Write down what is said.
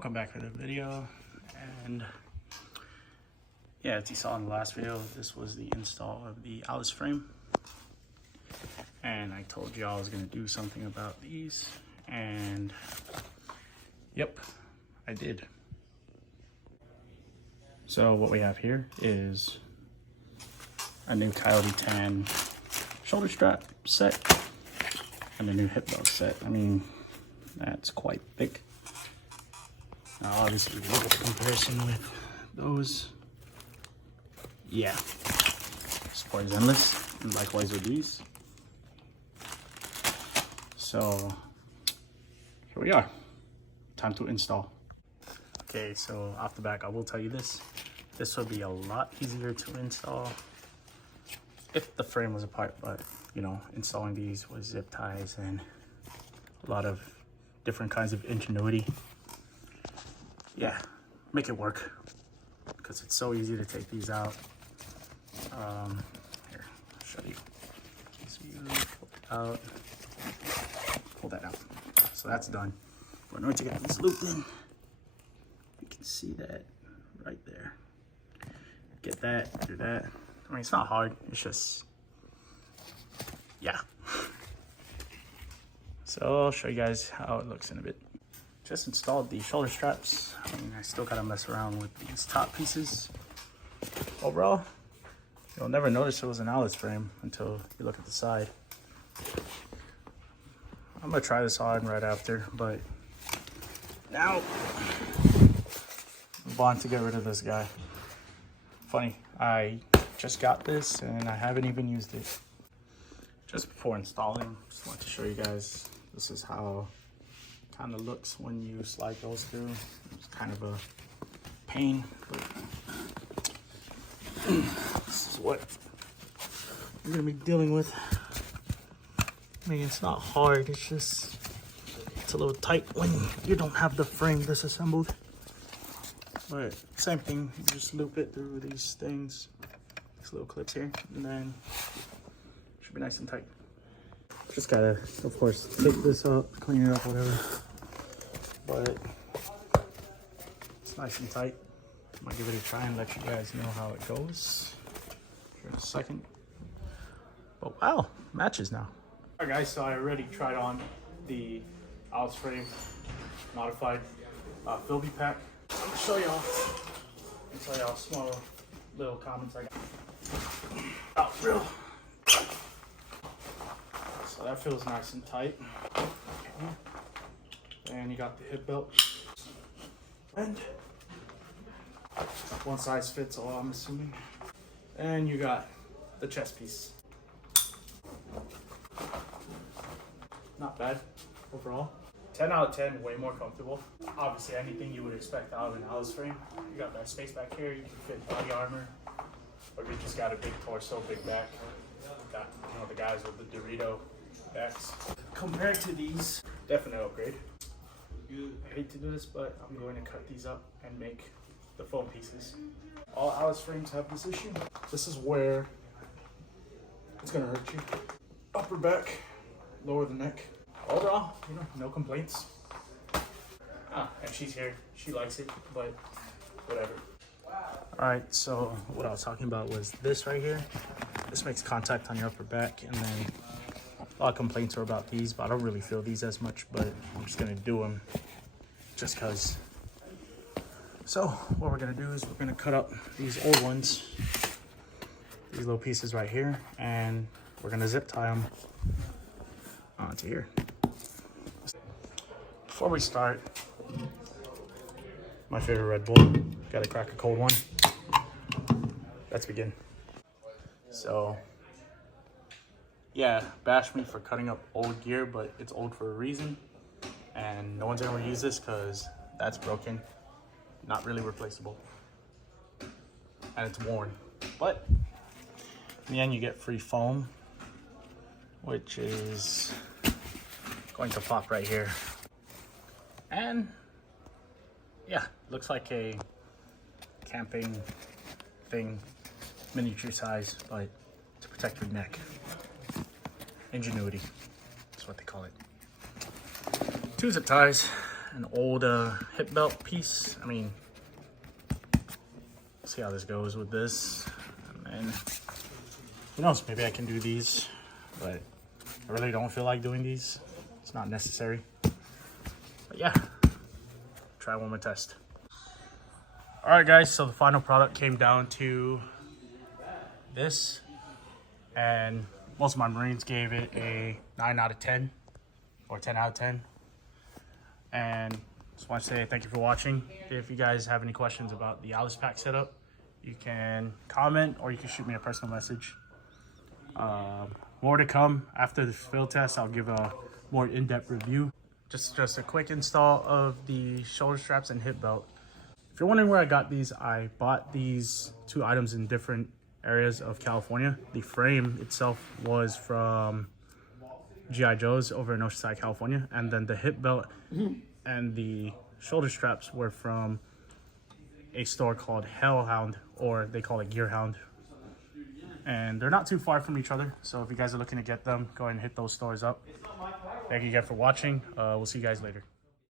Welcome back for the video. And yeah, as you saw in the last video, this was the install of the Alice frame, and I told you I was going to do something about these, and yep, I did. So what we have here is a new Coyote Tan shoulder strap set and a new hip belt set. I mean, that's quite thick. Now obviously look at the comparison with those. Yeah, support is endless, and likewise with these. So here we are, time to install. Okay, so off the back, I will tell you this will be a lot easier to install if the frame was apart, but you know, installing these with zip ties and a lot of different kinds of ingenuity. Yeah, make it work, because it's so easy to take these out. Here, I'll show you. So you pull that out. So that's done. We're going to get these looped in. You can see that right there. Get that, do that. I mean, it's not hard, it's just, yeah. So I'll show you guys how it looks in a bit. Just installed the shoulder straps. I mean, I still gotta mess around with these top pieces. Overall, you'll never notice it was an Alice frame until you look at the side. I'm gonna try this on right after, but now move on to get rid of this guy. Funny, I just got this and I haven't even used it. Just before installing, just want to show you guys, this is how it kind of looks when you slide those through. It's kind of a pain, but this is what you're gonna be dealing with. I mean, it's not hard, it's a little tight when you don't have the frame disassembled. But same thing, you just loop it through these things, these little clips here, and then it should be nice and tight. Just gotta, of course, take this up, clean it up, whatever. But it's nice and tight. I'm gonna give it a try and let you guys know how it goes here in a second. But wow, matches now. All right, guys, so I already tried on the Alice frame modified Philby pack. I'm gonna show y'all and tell y'all small little comments I got. Oh, real. So that feels nice and tight. Okay. And you got the hip belt. And one size fits all, I'm assuming. And you got the chest piece. Not bad overall. 10 out of 10, way more comfortable. Obviously, anything you would expect out of an Alice frame. You got that space back here, you can fit body armor, or you just got a big torso, big back. Got, you know, the guys with the Dorito backs. Compared to these, definite upgrade. I hate to do this, but I'm going to cut these up and make the foam pieces. All Alice frames have this issue. This is where it's gonna hurt you. Upper back, lower the neck. Overall, you know, no complaints. And she's here. She likes it, but whatever. All right, so what I was talking about was this right here. This makes contact on your upper back, and then a lot of complaints are about these, but I don't really feel these as much, but I'm just gonna do them just cause. So what we're gonna do is we're gonna cut up these old ones, these little pieces right here, and we're gonna zip tie them onto here. Before we start, my favorite Red Bull. Gotta crack a cold one. Let's begin. So, yeah, bash me for cutting up old gear, but it's old for a reason. And no one's gonna use this because that's broken, not really replaceable. And it's worn. But in the end, you get free foam, which is going to pop right here. And yeah, looks like a camping thing, miniature size, but to protect your neck. Ingenuity, that's what they call it. 2 zip ties, an old hip belt piece. I mean, see how this goes with this. And then, who knows, maybe I can do these, but I really don't feel like doing these. It's not necessary. But yeah, try one more test. All right, guys, so the final product came down to this, and most of my Marines gave it a 9 out of 10 or 10 out of 10. And just want to say thank you for watching. If you guys have any questions about the Alice pack setup, you can comment or you can shoot me a personal message. More to come after the field test. I'll give a more in-depth review. Just a quick install of the shoulder straps and hip belt. If you're wondering where I got these, I bought these 2 items in different areas of California. The frame itself was from G.I. Joe's over in Oceanside, California, and then the hip belt and the shoulder straps were from a store called Hellhound, or they call it Gearhound. And they're not too far from each other, so if you guys are looking to get them, go ahead and hit those stores up. Thank you again for watching. We'll see you guys later.